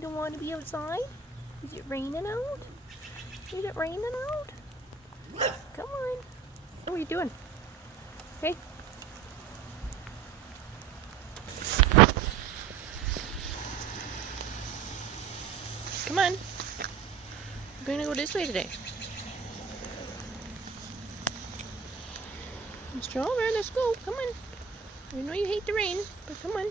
You don't want to be outside? Is it raining out? Is it raining out? Come on. What are you doing? Hey. Come on. We're going to go this way today. Stroll over, let's go. Come on. I know you hate the rain, but come on.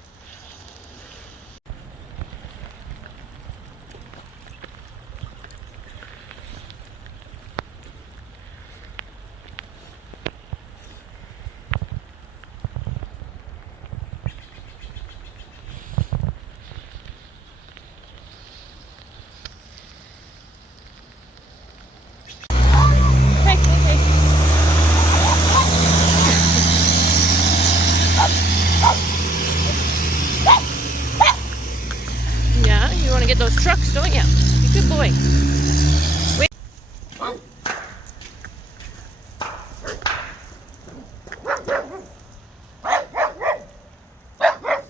Yeah, you want to get those trucks, don't you? Be a good boy. Wait.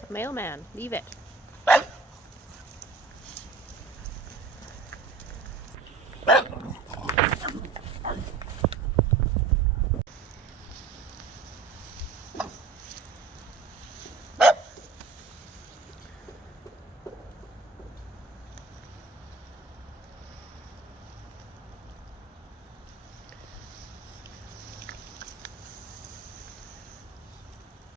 Mailman, leave it.